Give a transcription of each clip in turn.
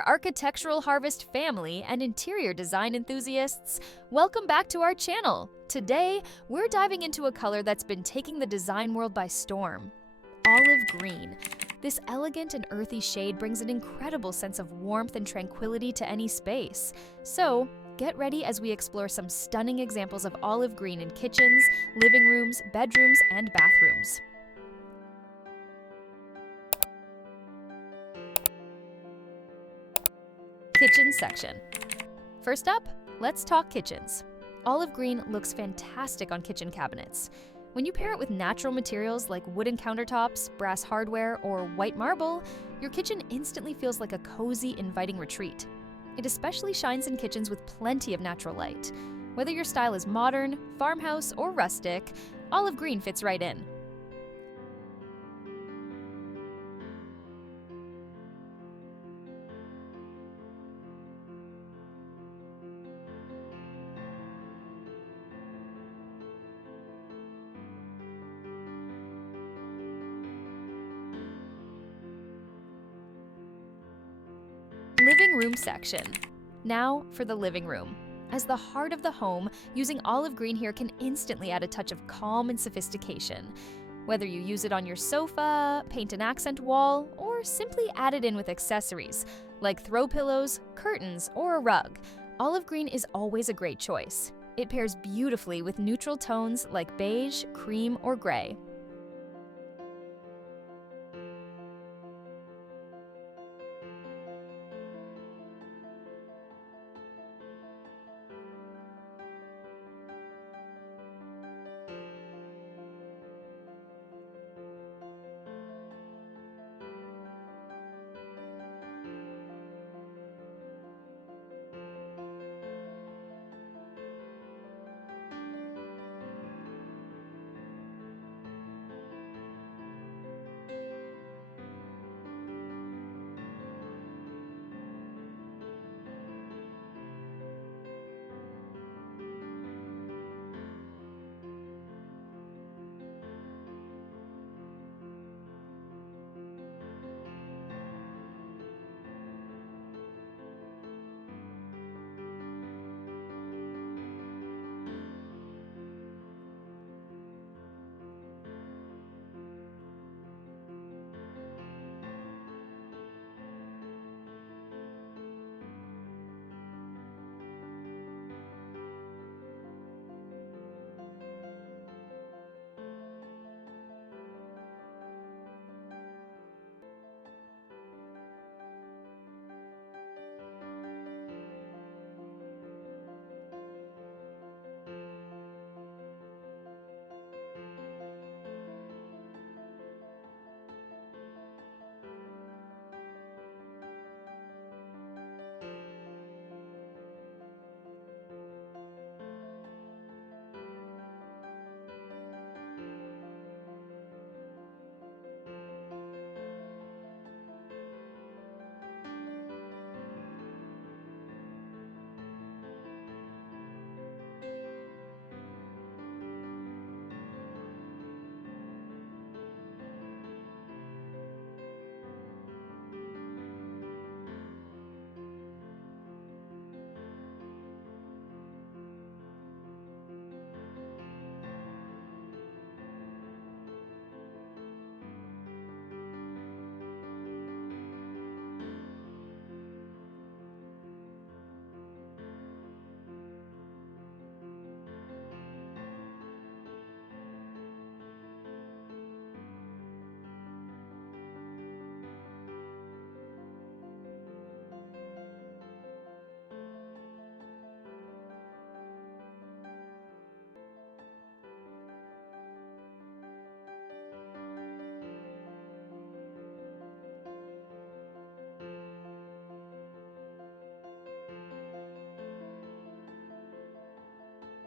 there, architectural harvest family and interior design enthusiasts. Welcome back to our channel. Today, we're diving into a color that's been taking the design world by storm: olive green. This elegant and earthy shade brings an incredible sense of warmth and tranquility to any space. So, get ready as we explore some stunning examples of olive green in kitchens, living rooms, bedrooms, and bathrooms. Kitchen section. First up, let's talk kitchens. Olive green looks fantastic on kitchen cabinets. When you pair it with natural materials like wooden countertops, brass hardware, or white marble, your kitchen instantly feels like a cozy, inviting retreat. It especially shines in kitchens with plenty of natural light. Whether your style is modern, farmhouse, or rustic, olive green fits right in. Living room section. Now for the living room. As the heart of the home, using olive green here can instantly add a touch of calm and sophistication. Whether you use it on your sofa, paint an accent wall, or simply add it in with accessories like throw pillows, curtains, or a rug, olive green is always a great choice. It pairs beautifully with neutral tones like beige, cream, or gray.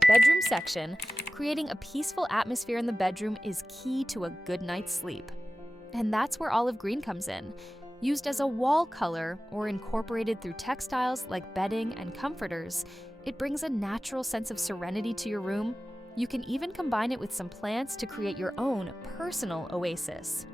Bedroom section. Creating a peaceful atmosphere in the bedroom is key to a good night's sleep. And that's where olive green comes in. Used as a wall color or incorporated through textiles like bedding and comforters, it brings a natural sense of serenity to your room. You can even combine it with some plants to create your own personal oasis.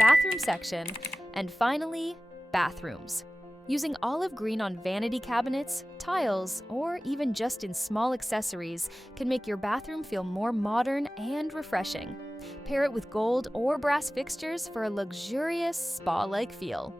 bathroom section, and finally, bathrooms. Using olive green on vanity cabinets, tiles, or even just in small accessories can make your bathroom feel more modern and refreshing. Pair it with gold or brass fixtures for a luxurious spa-like feel.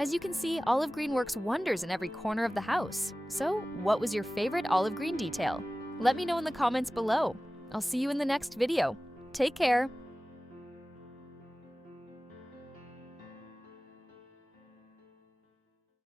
As you can see, olive green works wonders in every corner of the house. So, what was your favorite olive green detail? Let me know in the comments below. I'll see you in the next video. Take care!